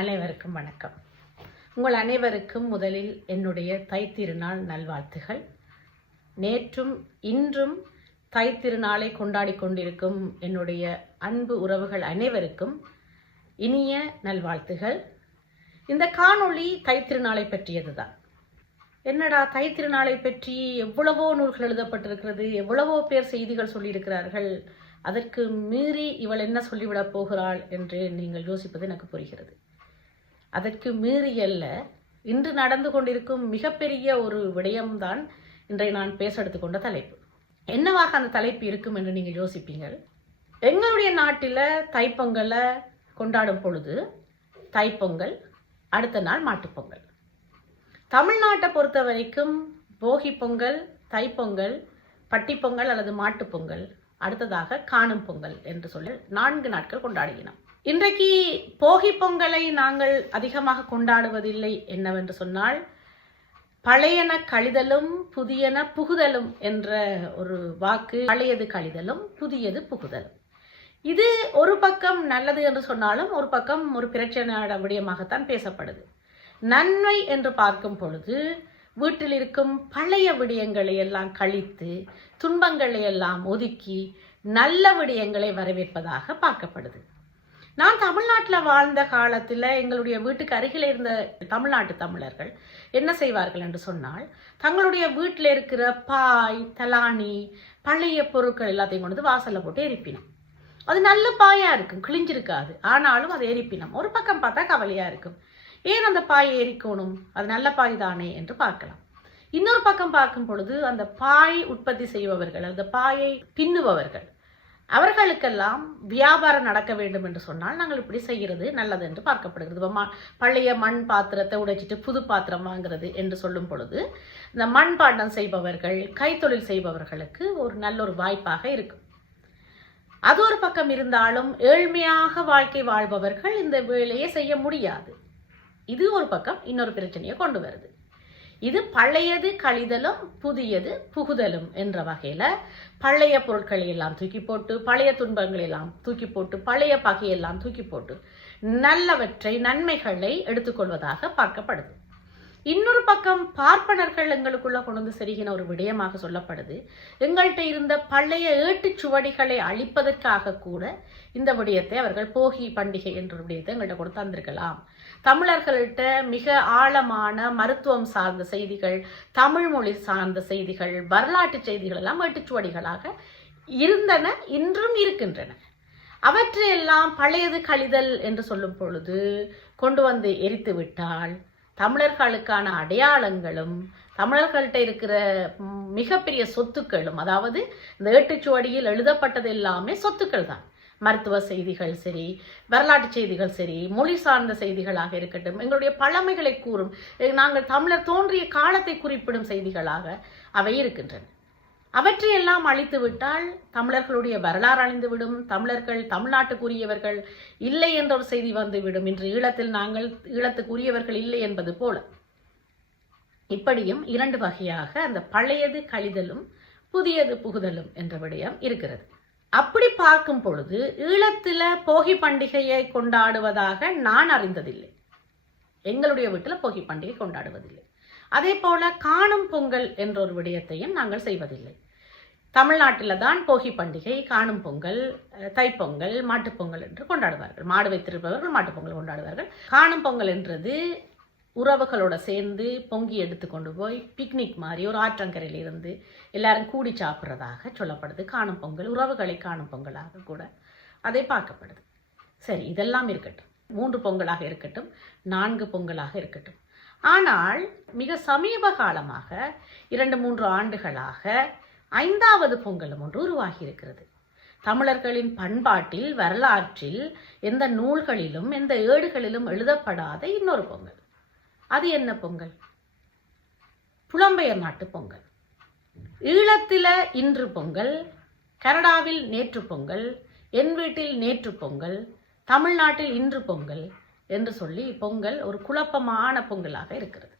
அனைவருக்கும் வணக்கம். உங்கள் அனைவருக்கும் முதலில் என்னுடைய தைத்திருநாள் நல்வாழ்த்துகள். நேற்றும் இன்றும் தைத்திருநாளை கொண்டாடி கொண்டிருக்கும் என்னுடைய அன்பு உறவுகள் அனைவருக்கும் இனிய நல்வாழ்த்துகள். இந்த காணொளி தைத்திருநாளை பற்றியதுதான். என்னடா தைத்திருநாளை பற்றி எவ்வளவோ நூல்கள் எழுதப்பட்டிருக்கிறது எவ்வளவோ பேர் செய்திகள் சொல்லியிருக்கிறார்கள். அதற்கு மீறி இவள் என்ன சொல்லிவிடப் போகிறாள் என்று நீங்கள் யோசிப்பது எனக்கு புரிகிறது. அதற்கு மீறியல்ல. இன்று நடந்து கொண்டிருக்கும் மிகப்பெரிய ஒரு விடயம்தான் இன்றை நான் பேச எடுத்துக்கொண்ட தலைப்பு. என்னவாக அந்த தலைப்பு இருக்கும் என்று நீங்கள் யோசிப்பீங்கள் எங்களுடைய நாட்டில் தைப்பொங்கலை கொண்டாடும் பொழுது தைப்பொங்கல் அடுத்த நாள் மாட்டுப்பொங்கல். தமிழ்நாட்டை பொறுத்த வரைக்கும் போகி பொங்கல் தைப்பொங்கல் பட்டிப்பொங்கல் அல்லது மாட்டுப்பொங்கல் அடுத்ததாக காணும் பொங்கல் என்று சொல்லி நான்கு நாட்கள் கொண்டாடுகிறோம் இன்றைக்கு போகி பொங்கலை நாங்கள் அதிகமாக கொண்டாடுவதில்லை என்னவென்று சொன்னால் பழையன கழிதலும் புதியன புகுதலும் என்ற ஒரு வாக்கு பழையது கழிதலும் புதியது புகுதலும். இது ஒரு பக்கம் நல்லது என்று சொன்னாலும் ஒரு பக்கம் ஒரு பிரச்சனையான விடயமாகத்தான் பேசப்படுது. நன்மை என்று பார்க்கும் பொழுது வீட்டில் இருக்கும் பழைய விடயங்களை எல்லாம் கழித்து துன்பங்களை எல்லாம் ஒதுக்கி நல்ல விடயங்களை வரவேற்பதாக பார்க்கப்படுது. நான் தமிழ்நாட்டில் வாழ்ந்த காலத்தில் எங்களுடைய வீட்டுக்கு அருகில் இருந்த தமிழ்நாட்டு தமிழர்கள் என்ன செய்வார்கள் என்று சொன்னால் தங்களுடைய வீட்டில் இருக்கிற பாய் தலானி பழைய பொருட்கள் எல்லாத்தையும் கொண்டு வந்து வாசலில் போட்டு எரிப்பினோம். அது நல்ல பாயாக இருக்கும் கிழிஞ்சிருக்காது. ஆனாலும் அது எரிப்பினம். ஒரு பக்கம் பார்த்தா கவலையாக இருக்கும். ஏன் அந்த பாயை எரிக்கணும்? அது நல்ல பாய் தானே என்று பார்க்கலாம். இன்னொரு பக்கம் பார்க்கும் பொழுது அந்த பாய் உற்பத்தி செய்பவர்கள் அந்த பாயை பின்னுபவர்கள் அவர்களுக்கெல்லாம் வியாபாரம் நடக்க வேண்டும் என்று சொன்னால் நாங்கள் இப்படி செய்கிறது நல்லது என்று பார்க்கப்படுகிறது. இப்போ ம- பழைய மண் பாத்திரத்தை உடைச்சிட்டு புது பாத்திரம் வாங்குறது என்று சொல்லும் பொழுது இந்த மண் பாண்டம் செய்பவர்கள் கைத்தொழில் செய்பவர்களுக்கு ஒரு நல்ல ஒரு வாய்ப்பாக இருக்கும். அது ஒரு பக்கம் இருந்தாலும் ஏழ்மையாக வாழ்க்கை வாழ்பவர்கள் இந்த வேலையை செய்ய முடியாது. இது ஒரு பக்கம் இன்னொரு பிரச்சனையை கொண்டு வருது. இது பழையது கழிதலும் புதியது புகுதலும் என்ற வகையில பழைய பொருட்களை எல்லாம் தூக்கி போட்டு பழைய துன்பங்களை எல்லாம் தூக்கி போட்டு பழைய பகையெல்லாம் தூக்கி போட்டு நல்லவற்றை நன்மைகளை எடுத்துக்கொள்வதாக பார்க்கப்படுது. இன்னொரு பக்கம் பார்ப்பனர்கள் எங்களுக்குள்ள கொண்டு வந்து செருகின ஒரு விடயமாக சொல்லப்படுது. எங்கள்கிட்ட இருந்த பழைய ஏட்டு சுவடிகளை அழிப்பதற்காக கூட இந்த விடயத்தை அவர்கள் போகி பண்டிகை என்ற விடயத்தை எங்கள்கிட்ட கொண்டு தந்திருக்கலாம். தமிழர்கள்ட்ட மிக ஆழமான மருத்துவம் சார்ந்த செய்திகள் தமிழ் மொழி சார்ந்த செய்திகள் வரலாற்று செய்திகள் எல்லாம் ஏட்டுச்சுவடிகளாக இருந்தன இன்றும் இருக்கின்றன. அவற்றையெல்லாம் பழையது கழிதல் என்று சொல்லும் பொழுது கொண்டு வந்து எரித்து விட்டால் தமிழர்களுக்கான அடையாளங்களும் தமிழர்கள்ட்ட இருக்கிற மிகப்பெரிய சொத்துக்களும் அதாவது இந்த ஏட்டுச்சுவடியில் எழுதப்பட்டது எல்லாமே சொத்துக்கள் தான். மருத்துவ செய்திகள் சரி வரலாற்று செய்திகள் சரி மொழி சார்ந்த செய்திகளாக இருக்கட்டும் எங்களுடைய பழமைகளை கூறும் நாங்கள் தமிழர் தோன்றிய காலத்தை குறிப்பிடும் செய்திகளாக அவை இருக்கின்றன. அவற்றையெல்லாம் அழித்துவிட்டால் தமிழர்களுடைய வரலாறு அழிந்துவிடும் தமிழர்கள் தமிழ்நாட்டுக்குரியவர்கள் இல்லை என்ற ஒரு செய்தி வந்துவிடும். இன்று ஈழத்தில் நாங்கள் ஈழத்துக்குரியவர்கள் இல்லை என்பது போல. இப்படியும் இரண்டு வகையாக அந்த பழையது கழிதலும் புதியது புகுதலும் என்ற விடயம் இருக்கிறது. அப்படி பார்க்கும் பொழுது ஈழத்தில் போகி பண்டிகையை கொண்டாடுவதாக நான் அறிந்ததில்லை. எங்களுடைய வீட்டில் போகி பண்டிகை கொண்டாடுவதில்லை. அதே போல காணும் பொங்கல் என்ற ஒரு விடயத்தையும் நாங்கள் செய்வதில்லை. தமிழ்நாட்டில் தான் போகி பண்டிகை காணும் பொங்கல் தைப்பொங்கல் மாட்டுப்பொங்கல் என்று கொண்டாடுவார்கள். மாடு வைத்திருப்பவர்கள் மாட்டுப்பொங்கல் கொண்டாடுவார்கள். காணும் பொங்கல் என்றது உறவுகளோட சேர்ந்து பொங்கி எடுத்து கொண்டு போய் பிக்னிக் மாதிரி ஒரு ஆற்றங்கரையில் இருந்து எல்லாரும் கூடி சாப்பிட்றதாக சொல்லப்படுது. காணும் பொங்கல் உறவுகளை காணும் பொங்கலாக கூட அதை பார்க்கப்படுது. சரி இதெல்லாம் இருக்கட்டும். மூன்று பொங்கலாக இருக்கட்டும் நான்கு பொங்கலாக இருக்கட்டும். ஆனால் மிக சமீப காலமாக இரண்டு மூன்று ஆண்டுகளாக ஐந்தாவது பொங்கலும் ஒன்று உருவாகி இருக்கிறது. தமிழர்களின் பண்பாட்டில் வரலாற்றில் எந்த நூல்களிலும் எந்த ஏடுகளிலும் எழுதப்படாத இன்னொரு பொங்கல். அது என்ன பொங்கல்? புலம்பெயர் நாட்டு பொங்கல். ஈழத்தில இன்று பொங்கல் கனடாவில் நேற்று பொங்கல் என் வீட்டில் நேற்று பொங்கல் தமிழ்நாட்டில் இன்று பொங்கல் என்று சொல்லி பொங்கல் ஒரு குழப்பமான பொங்கலாக இருக்கிறது.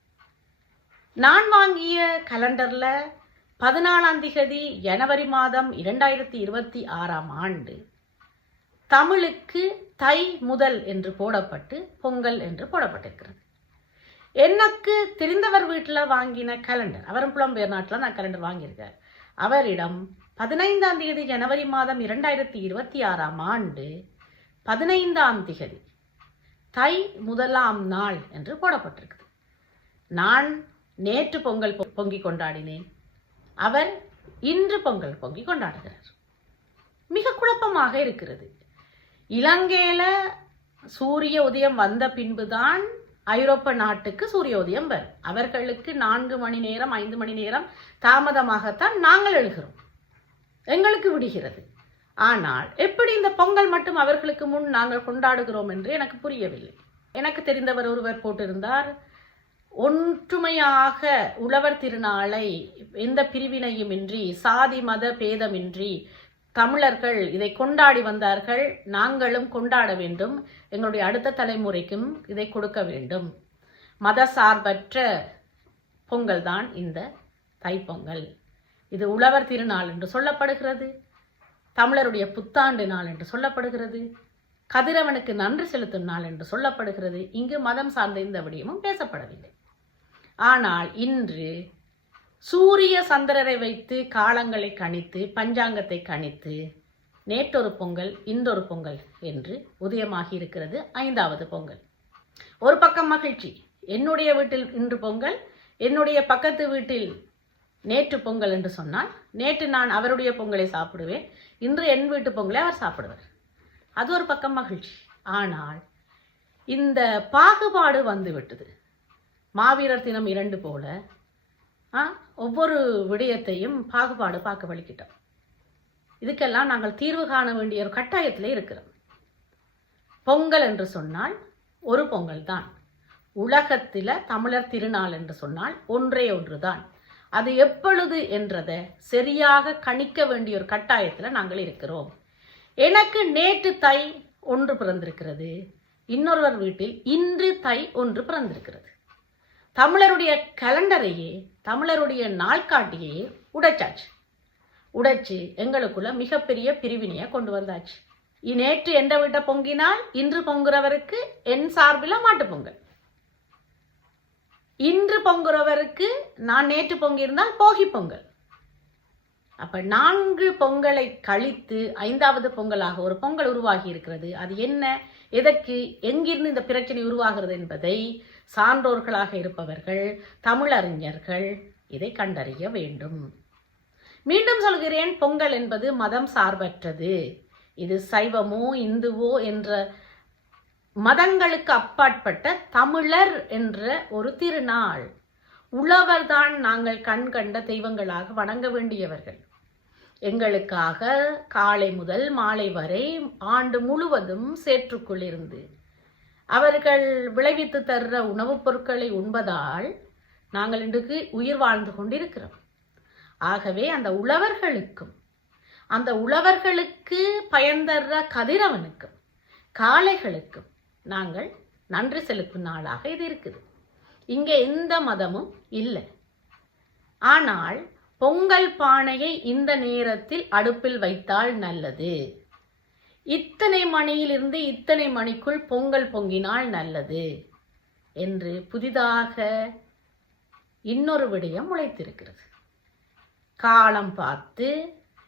நான் வாங்கிய கலண்டரில் பதினாலாம் திகதி ஜனவரி மாதம் இரண்டாயிரத்தி இருபத்தி ஆறாம் ஆண்டு தமிழுக்கு தை முதல் என்று போடப்பட்டு பொங்கல் என்று போடப்பட்டிருக்கிறது. எனக்கு தெரிந்தவர் வீட்டில் வாங்கின கலண்டர் அவரும் புலம்பெயர் நாட்டில் நான் கலண்டர் வாங்கியிருக்கார். அவரிடம் பதினைந்தாம் தேதி ஜனவரி மாதம் இரண்டாயிரத்தி இருபத்தி ஆறாம் ஆண்டு பதினைந்தாம் திகதி தை முதலாம் நாள் என்று போடப்பட்டிருக்குது. நான் நேற்று பொங்கல் பொ- பொங்கி கொண்டாடினேன். அவர் இன்று பொங்கல் பொங்கி கொண்டாடுகிறார். மிக குழப்பமாக இருக்கிறது. இலங்கையில் சூரிய உதயம் வந்த பின்புதான் ஐரோப்ப நாட்டுக்கு சூரிய உதயம் வரும். அவர்களுக்கு நான்கு மணி நேரம் ஐந்து மணி நேரம் தாமதமாகத்தான் நாங்கள் எழுகிறோம். எங்களுக்கு விடுகிறது. ஆனால் எப்படி இந்த பொங்கல் மட்டும் அவர்களுக்கு முன் நாங்கள் கொண்டாடுகிறோம் என்று எனக்கு புரியவில்லை. எனக்கு தெரிந்தவர் ஒருவர் போட்டிருந்தார் ஒற்றுமையாக உழவர் திருநாளை எந்த பிரிவினையுமின்றி சாதி மத பேதமின்றி தமிழர்கள் இதை கொண்டாடி வந்தார்கள். நாங்களும் கொண்டாட வேண்டும். எங்களுடைய அடுத்த தலைமுறைக்கும் இதை கொடுக்க வேண்டும். மத சார்பற்ற பொங்கல் தான் இந்த தைப்பொங்கல். இது உழவர் திருநாள் என்று சொல்லப்படுகிறது. தமிழருடைய புத்தாண்டு நாள் என்று சொல்லப்படுகிறது. கதிரவனுக்கு நன்றி செலுத்தும் நாள் என்று சொல்லப்படுகிறது. இங்கு மதம் சார்ந்த இந்த விடயமும் பேசப்படவில்லை. ஆனால் இன்று சூரிய சந்திரரை வைத்து காலங்களை கணித்து பஞ்சாங்கத்தை கணித்து நேற்றொரு பொங்கல் இன்றொரு பொங்கல் என்று உதயமாகி இருக்கிறது ஐந்தாவது பொங்கல். ஒரு பக்கம் மகிழ்ச்சி என்னுடைய வீட்டில் இன்று பொங்கல் என்னுடைய பக்கத்து வீட்டில் நேற்று பொங்கல் என்று சொன்னால் நேற்று நான் அவருடைய பொங்கலை சாப்பிடுவேன் இன்று என் வீட்டு பொங்கலை அவர் சாப்பிடுவார். அது ஒரு பக்கம் மகிழ்ச்சி. ஆனால் இந்த பாகுபாடு வந்துவிட்டது. மாவீரர் தினம் இரண்டு போல ஒவ்வொரு விடயத்தையும் பாகுபாடு பார்க்க வலிக்கிட்டோம் இதுக்கெல்லாம் நாங்கள் தீர்வு காண வேண்டிய ஒரு கட்டாயத்திலே இருக்கிறோம். பொங்கல் என்று சொன்னால் ஒரு பொங்கல் தான். உலகத்தில் தமிழர் திருநாள் என்று சொன்னால் ஒன்றே ஒன்று தான். அது எப்பொழுது என்றதை சரியாக கணிக்க வேண்டிய ஒரு கட்டாயத்தில் நாங்கள் இருக்கிறோம். எனக்கு நேற்று தை ஒன்று பிறந்திருக்கிறது. இன்னொருவர் வீட்டில் இன்று தை ஒன்று பிறந்திருக்கிறது. தமிழருடைய கலண்டரையே தமிழருடைய நாள்காட்டியே உடைச்சாச்சு. உடைச்சு எங்களுக்குள்ள மிகப்பெரிய பிரிவினையை கொண்டு வந்தாச்சு. நேற்று எந்த வீட்டை பொங்கினால் இன்று பொங்குறவருக்கு என் சார்பில் மாட்டு பொங்கல். இன்று பொங்குறவருக்கு நான் நேற்று பொங்கியிருந்தால் போகி பொங்கல். அப்ப நான்கு பொங்கலை கழித்து ஐந்தாவது பொங்கலாக ஒரு பொங்கல் உருவாகி இருக்கிறது. அது என்ன? எதற்கு? எங்கிருந்து இந்த பிரச்சனை உருவாகிறது என்பதை சான்றோர்களாக இருப்பவர்கள் தமிழறிஞர்கள் இதை கண்டறிய வேண்டும். மீண்டும் சொல்கிறேன் பொங்கல் என்பது மதம் சார்பற்றது. இது சைவமோ இந்துவோ என்ற மதங்களுக்கு அப்பாற்பட்ட தமிழர் என்ற ஒரு திருநாள். உழவர்தான் நாங்கள் கண் கண்ட தெய்வங்களாக வணங்க வேண்டியவர்கள். எங்களுக்காக காலை முதல் மாலை வரை ஆண்டு முழுவதும் சேற்றுக்குள் இருந்து அவர்கள் விளைவித்து தர்ற உணவுப் பொருட்களை உண்பதால் நாங்கள் இன்றைக்கு உயிர் வாழ்ந்து கொண்டிருக்கிறோம். ஆகவே அந்த உழவர்களுக்கும் அந்த உழவர்களுக்கு பயன் தர்ற கதிரவனுக்கும் காளைகளுக்கும் நாங்கள் நன்றி செலுத்தும் நாளாக இது இருக்குது. இங்கே எந்த மதமும் இல்லை. ஆனால் பொங்கல் பானையை இந்த நேரத்தில் அடுப்பில் வைத்தால் நல்லது. இத்தனை மணியிலிருந்து இத்தனை மணிக்குள் பொங்கல் பொங்கினால் நல்லது என்று புதிதாக இன்னொரு விடயம் உழைத்திருக்கிறது. காலம் பார்த்து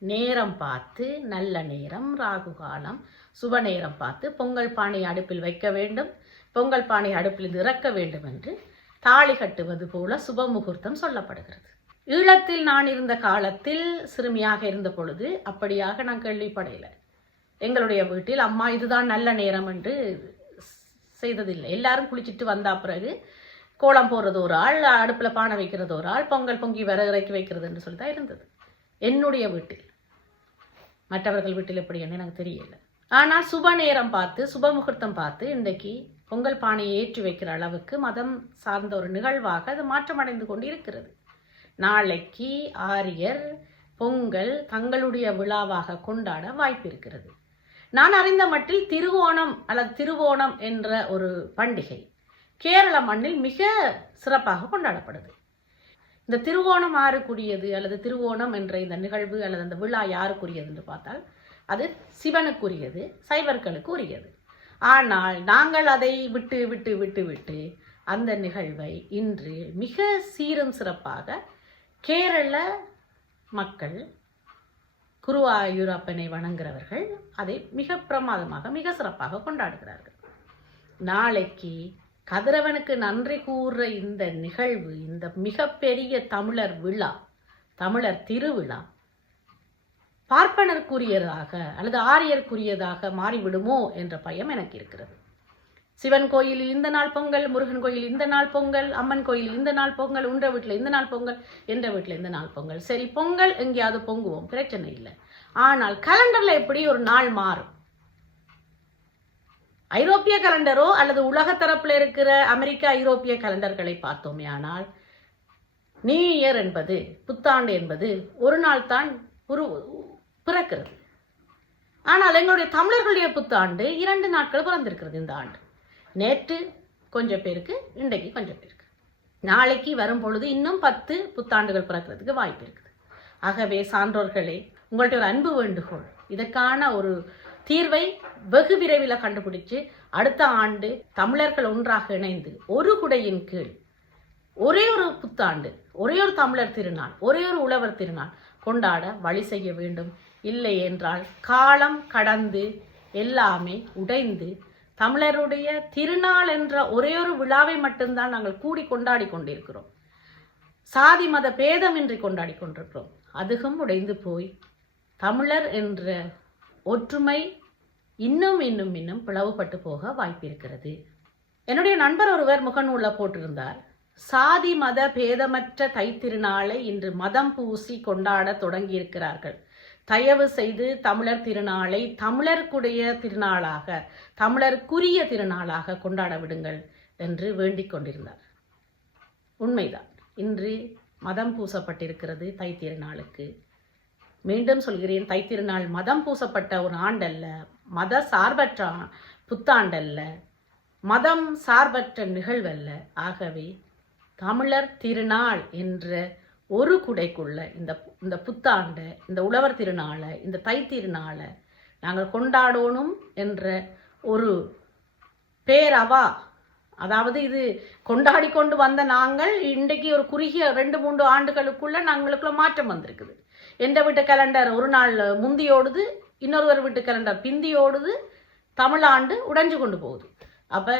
நேரம் பார்த்து நல்ல நேரம் ராகு காலம் சுப நேரம் பார்த்து பொங்கல் பானை அடுப்பில் வைக்க வேண்டும் பொங்கல் பானை அடுப்பில் இறக்க வேண்டும் என்று தாலி கட்டுவது போல சுப முகூர்த்தம் சொல்லப்படுகிறது. ஈழத்தில் நான் இருந்த காலத்தில் சிறுமியாக இருந்த பொழுது அப்படியாக நான் கேள்விப்படையில எங்களுடைய வீட்டில் அம்மா இதுதான் நல்ல நேரம் என்று செய்ததில்லை. எல்லாரும் குளிச்சுட்டு வந்தா பிறகு கோலம் போடுறது ஒரு ஆள் அடுப்பில் பானை வைக்கிறது ஒரு ஆள் பொங்கல் பொங்கி வர இறக்கி வைக்கிறது என்று சொல்லி தான் இருந்தது. என்னுடைய வீட்டில். மற்றவர்கள் வீட்டில் எப்படி என்ன எனக்கு தெரியல. ஆனால் சுப நேரம் பார்த்து சுப முகூர்த்தம் பார்த்து இன்றைக்கு பொங்கல் பானையை ஏற்றி வைக்கிற அளவுக்கு மதம் சார்ந்த ஒரு நிகழ்வாக அது மாற்றமடைந்து கொண்டு இருக்கிறது நாளைக்கு ஆரியர் பொங்கல் தங்களுடைய விழாவாக கொண்டாட வாய்ப்பு இருக்கிறது. நான் அறிந்த மட்டில் திருவோணம் அல்லது திருவோணம் என்ற ஒரு பண்டிகை கேரள மண்ணில் மிக சிறப்பாக கொண்டாடப்படுது. இந்த திருவோணம் யாருக்குரியது அல்லது திருவோணம் என்ற இந்த நிகழ்வு அல்லது அந்த விழா யாருக்குரியது என்று பார்த்தால் அது சிவனுக்குரியது சைவர்களுக்கு உரியது ஆனால் நாங்கள் அதை விட்டு விட்டு விட்டு விட்டு அந்த நிகழ்வை இன்று மிக சீரும் சிறப்பாக கேரள மக்கள் குருவாயூரப்பனை வணங்குறவர்கள் அதை மிக பிரமாதமாக மிக சிறப்பாக கொண்டாடுகிறார்கள். நாளைக்கு கதிரவனுக்கு நன்றி கூறுற இந்த நிகழ்வு இந்த மிகப்பெரிய தமிழர் விழா தமிழர் திருவிழா பார்ப்பனருக்குரியதாக அல்லது ஆரியருக்குரியதாக மாறிவிடுமோ என்ற பயம் எனக்கு இருக்கிறது. சிவன் கோயில் இந்த நாள் பொங்கல் முருகன் கோயில் இந்த நாள் பொங்கல் அம்மன் கோயில் இந்த நாள் பொங்கல் உன்ற வீட்டில் இந்த நாள் பொங்கல் என்ற வீட்டில் இந்த நாள் பொங்கல். சரி பொங்கல் எங்கேயாவது பொங்குவோம் பிரச்சனை இல்லை. ஆனால் கலண்டரில் எப்படி ஒரு நாள் மாறும்? ஐரோப்பிய கலண்டரோ அல்லது உலக தரப்பில் இருக்கிற அமெரிக்க ஐரோப்பிய கலண்டர்களை பார்த்தோமே ஆனால் நியூ இயர் என்பது புத்தாண்டு என்பது ஒரு நாள் தான் உரு பிறக்கிறது. ஆனால் எங்களுடைய தமிழர்களுடைய புத்தாண்டு இரண்டு நாட்கள் பிறந்திருக்கிறது இந்த ஆண்டு. நேற்று கொஞ்சம் பேருக்கு இன்றைக்கு கொஞ்சம் பேருக்கு. நாளைக்கு வரும் பொழுது இன்னும் பத்து புத்தாண்டுகள் பிறக்கிறதுக்கு வாய்ப்பு இருக்குது. ஆகவே சான்றோர்களே உங்கள்ட்ட ஒரு அன்பு வேண்டுகோள். இதற்கான ஒரு தீர்வை வெகு விரைவில் கண்டுபிடிச்சு அடுத்த ஆண்டு தமிழர்கள் ஒன்றாக இணைந்து ஒரு குடையின் கீழ் ஒரே ஒரு புத்தாண்டு ஒரே ஒரு தமிழர் திருநாள் ஒரே ஒரு உழவர் திருநாள் கொண்டாட வழி செய்ய வேண்டும். இல்லை என்றால் காலம் கடந்து எல்லாமே உடைந்து தமிழருடைய திருநாள் என்ற ஒரே ஒரு விழாவை மட்டும்தான் நாங்கள் கூடி கொண்டாடி கொண்டிருக்கிறோம். சாதி மத பேதமின்றி கொண்டாடி கொண்டிருக்கிறோம். அதுவும் உடைந்து போய் தமிழர் என்ற ஒற்றுமை இன்னும் இன்னும் இன்னும் பிளவுபட்டு போக வாய்ப்பிருக்கிறது. என்னுடைய நண்பர் ஒருவர் முகநூலில் போட்டிருந்தார். சாதி மத பேதமற்ற தைத்திருநாளை இன்று மதம் பூசி கொண்டாட தொடங்கியிருக்கிறார்கள். தயவு செய்து தமிழர் திருநாளை தமிழருக்குடைய திருநாளாக தமிழருக்குரிய திருநாளாக கொண்டாட விடுங்கள் என்று வேண்டிக் கொண்டிருந்தார். உண்மைதான். இன்று மதம் பூசப்பட்டிருக்கிறது தை திருநாளுக்கு. மீண்டும் சொல்கிறேன் தை திருநாள் மதம் பூசப்பட்ட ஒரு ஆண்டல்ல மத சார்பற்ற புத்தாண்டல்ல மதம் சார்பற்ற நிகழ்வல்ல. ஆகவே தமிழர் திருநாள் என்ற ஒரு குடைக்குள்ள இந்த இந்த புத்தாண்டை இந்த உழவர் திருநாளை இந்த தை திருநாளை நாங்கள் கொண்டாடணும் என்ற ஒரு பேரவா. அதாவது இது கொண்டாடி கொண்டு வந்த நாங்கள் இன்றைக்கு ஒரு குறுகிய ரெண்டு மூன்று ஆண்டுகளுக்குள்ள நாங்களுக்குள்ள மாற்றம் வந்திருக்குது. எந்த வீட்டு கலண்டர் ஒரு நாள் முந்தியோடுது இன்னொருவர் வீட்டு கலண்டர் பிந்தியோடுது தமிழாண்டு உடைஞ்சு கொண்டு போகுது. அப்போ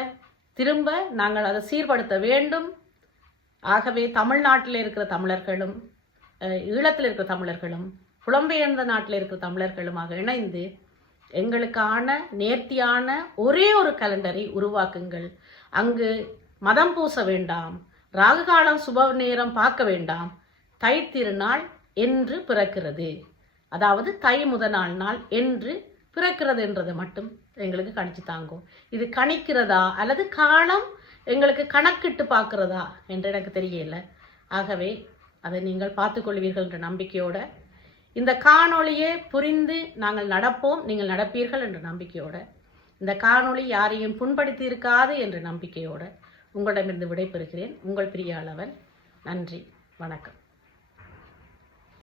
திரும்ப நாங்கள் அதை சீர்படுத்த வேண்டும். ஆகவே தமிழ்நாட்டில் இருக்கிற தமிழர்களும் ஈழத்தில் இருக்கிற தமிழர்களும் புலம்பெயர்ந்த நாட்டில் இருக்கிற தமிழர்களுமாக இணைந்து எங்களுக்கான நேர்த்தியான ஒரே ஒரு கலண்டரை உருவாக்குங்கள். அங்கு மதம் பூச வேண்டாம் ராகுகாலம் சுப நேரம் பார்க்க வேண்டாம். தை திருநாள் என்று பிறக்கிறது. அதாவது தை முத நாள் நாள் என்று பிறக்கிறது என்றதை மட்டும் எங்களுக்கு கணிச்சு தாங்கும். இது கணிக்கிறதா அல்லது காலம் எங்களுக்கு கணக்கிட்டு பார்க்கிறதா என்று எனக்கு தெரியல. ஆகவே அதை நீங்கள் பார்த்துக்கொள்வீர்கள் என்ற நம்பிக்கையோட இந்த காணொளியை புரிந்து நாங்கள் நடப்போம் நீங்கள் நடப்பீர்கள் என்ற நம்பிக்கையோட. இந்த காணொளி யாரையும் புண்படுத்தி இருக்காது என்ற நம்பிக்கையோட உங்களிடமிருந்து விடைபெறுகிறேன். உங்கள் பிரியாளவன். நன்றி. வணக்கம்.